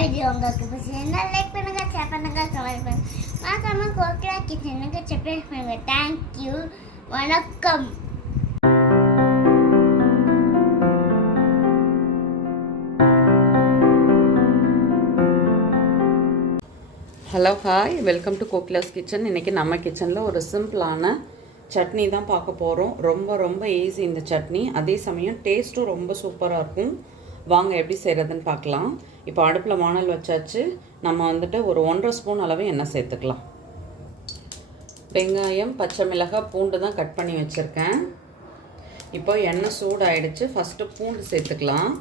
Video உங்களுக்கு பிடிச்சிருந்தா like பண்ணுங்க, ஷேர் பண்ணுங்க, கமெண்ட் பண்ணுங்க. மறக்காம கோகிலா கிச்சனுக்கு சப்ஸ்கிரைப் பண்ணுங்க. தேங்க்யூ, வணக்கம். Hello hi, welcome to Kokila's kitchen. இன்றைக்கி நம்ம கிச்சனில் ஒரு சிம்பிளான சட்னி தான் பார்க்க போகிறோம். ரொம்ப ரொம்ப ஈஸி இந்த சட்னி, அதே சமயம் டேஸ்ட்டும் ரொம்ப சூப்பராக இருக்கும். வாங்க எப்படி செய்கிறதுன்னு பார்க்கலாம். இப்போ அடுப்பில் வானல் வச்சாச்சு. நம்ம ஒரு 1.5 ஸ்பூன் அளவு எண்ணெய் சேர்த்துக்கலாம். வெங்காயம், பச்சை மிளகாய், பூண்டு தான் கட் பண்ணி வச்சுருக்கேன். இப்போ எண்ணெய் சூடாயிடுச்சு. ஃபஸ்ட்டு பூண்டு சேர்த்துக்கலாம்.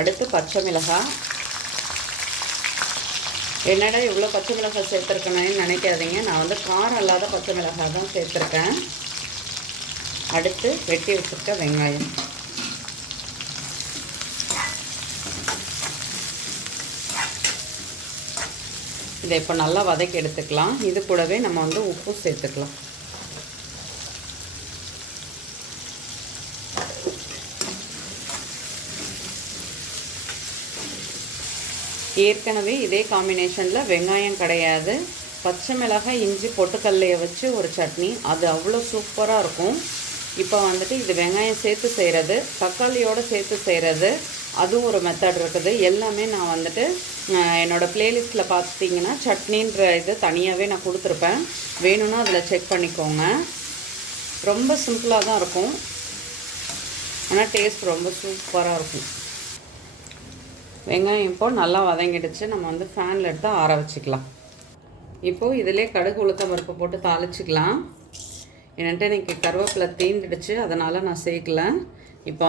அடுத்து பச்சை மிளகாய். என்னடா இவ்வளோ பச்சை மிளகாய் சேர்த்துருக்கேன்னு நினைக்காதீங்க, நான் காரம் இல்லாத பச்சை மிளகாய் தான் சேர்த்துருக்கேன். அடுத்து வெட்டி வச்சுருக்க வெங்காயம். இதை இப்போ நல்லா வதக்கி எடுத்துக்கலாம். இது கூடவே நம்ம உப்பு சேர்த்துக்கலாம். ஏற்கனவே இதே காம்பினேஷனில் வெங்காயம் கிடையாது, பச்சை மிளகாய், இஞ்சி, பொட்டுக்கல்லையை வச்சு ஒரு சட்னி, அது அவ்வளோ சூப்பராக இருக்கும். இப்போ இது வெங்காயம் சேர்த்து செய்கிறது, தக்காளியோடு சேர்த்து செய்கிறது, அதுவும் ஒரு மெத்தட் இருக்குது. எல்லாமே நான் என்னோடய ப்ளேலிஸ்ட்டில் பார்த்திங்கன்னா சட்னின்ற இது தனியாகவே நான் கொடுத்துருப்பேன். வேணும்னா அதில் செக் பண்ணிக்கோங்க. ரொம்ப சிம்பிளாக தான் இருக்கும், ஆனால் டேஸ்ட் ரொம்ப சூப்பராக இருக்கும். வெங்காயம் இப்போது நல்லா வதங்கிடுச்சு. நம்ம ஃபேனில் எடுத்து ஆற வச்சுக்கலாம். இப்போது இதிலே கடுகு, உளுத்தம் பருப்பு போட்டு தாளிச்சிக்கலாம். என்கிட்ட இன்றைக்கி கருவேப்பிலை தீந்துடுச்சு, அதனால் நான் சேர்க்கல. இப்போ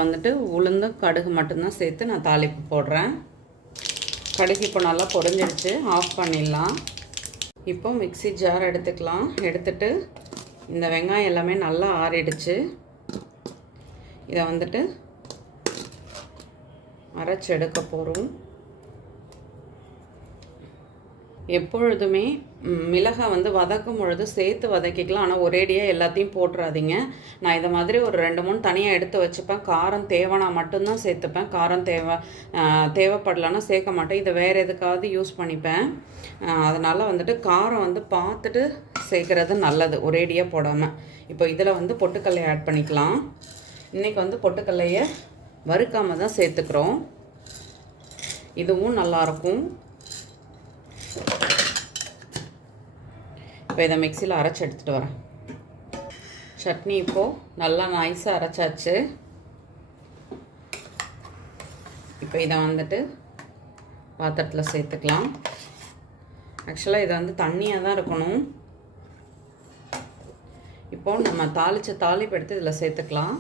உளுந்தும் கடுகு மட்டும்தான் சேர்த்து நான் தாளிப்பு போடுறேன். கடுகு இப்போ நல்லா பொரிஞ்சிடுச்சு, ஆஃப் பண்ணிடலாம். இப்போது மிக்ஸி ஜார் எடுத்துக்கலாம். எடுத்துட்டு இந்த வெங்காயம் எல்லாமே நல்லா ஆறிடுச்சு. இதை அரைச்சி எடுக்க போகிறோம். எப்பொழுதுமே மிளகாய் வதக்கும் பொழுது சேர்த்து வதக்கிக்கலாம், ஆனால் ஒரேடியாக எல்லாத்தையும் போட்டுறாதீங்க. நான் இதை மாதிரி ஒரு 2-3 தனியாக எடுத்து வச்சுப்பேன். காரம் தேவைன்னா மட்டும்தான் சேர்த்துப்பேன். காரம் தேவைப்படலைன்னா சேர்க்க மாட்டேன். இதை வேறு எதுக்காவது யூஸ் பண்ணிப்பேன். அதனால் காரம் பார்த்துட்டு சேர்க்குறது நல்லது, ஒரேடியாக போடாமல். இப்போ இதில் பொட்டுக்கல்லையை ஆட் பண்ணிக்கலாம். இன்றைக்கி பொட்டுக்கல்லையை வறுக்காமல் தான் சேர்த்துக்கிறோம். இதுவும் நல்லாயிருக்கும். இப்போ இதை மிக்சியில் அரைச்சி எடுத்துகிட்டு வரேன். சட்னி இப்போது நல்லா நைஸாக அரைச்சாச்சு. இப்போ இதை பாத்திரத்தில் சேர்த்துக்கலாம். ஆக்சுவலாக இதை தண்ணியாக தான் இருக்கணும். இப்போது நம்ம தாளிப்பு எடுத்து இதில் சேர்த்துக்கலாம்.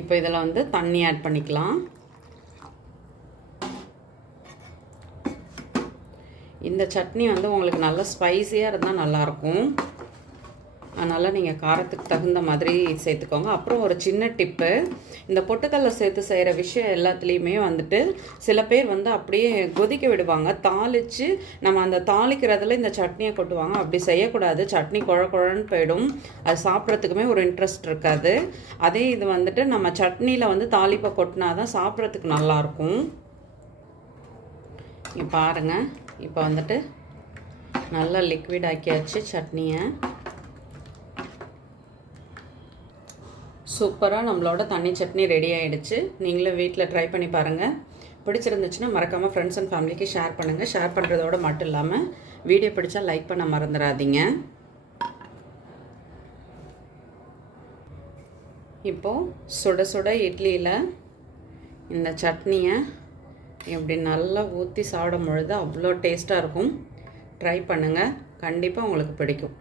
இப்போ இதில் தண்ணி ஆட் பண்ணிக்கலாம். இந்த சட்னி உங்களுக்கு நல்லா ஸ்பைஸியாக இருந்தால் நல்லாயிருக்கும். அதனால் நீங்கள் காரத்துக்கு தகுந்த மாதிரி சேர்த்துக்கோங்க. அப்புறம் ஒரு சின்ன டிப்பு, இந்த பொட்டுக்கல்லை சேர்த்து செய்கிற விஷயம் எல்லாத்துலேயுமே சில பேர் அப்படியே கொதிக்க விடுவாங்க. தாளித்து நம்ம அந்த தாளிக்கிறதுல இந்த சட்னியை கொட்டுவாங்க. அப்படி செய்யக்கூடாது. சட்னி குழன்னு போயிடும். அது சாப்பிட்றதுக்குமே ஒரு இன்ட்ரெஸ்ட் இருக்காது. அதே இது நம்ம சட்னியில் தாளிப்பை கொட்டினா தான் சாப்பிட்றதுக்கு நல்லாயிருக்கும். பாருங்கள், இப்போ நல்லா லிக்விட் ஆக்கியாச்சு சட்னியை. சூப்பராக நம்மளோட தண்ணி சட்னி ரெடி ஆகிடுச்சு. நீங்களும் வீட்டில் ட்ரை பண்ணி பாருங்கள். பிடிச்சிருந்துச்சுன்னா மறக்காமல் ஃப்ரெண்ட்ஸ் அண்ட் ஃபேமிலிக்கு ஷேர் பண்ணுங்கள். ஷேர் பண்ணுறதோடு மட்டும் இல்லாமல் வீடியோ பிடிச்சா லைக் பண்ண மறந்துடாதீங்க. இப்போது சுட சுட இட்லியில் இந்த சட்னியை இப்படி நல்லா ஊற்றி சாப்பிடும் பொழுது அவ்வளோ டேஸ்ட்டாக இருக்கும். ட்ரை பண்ணுங்கள், கண்டிப்பாக உங்களுக்கு பிடிக்கும்.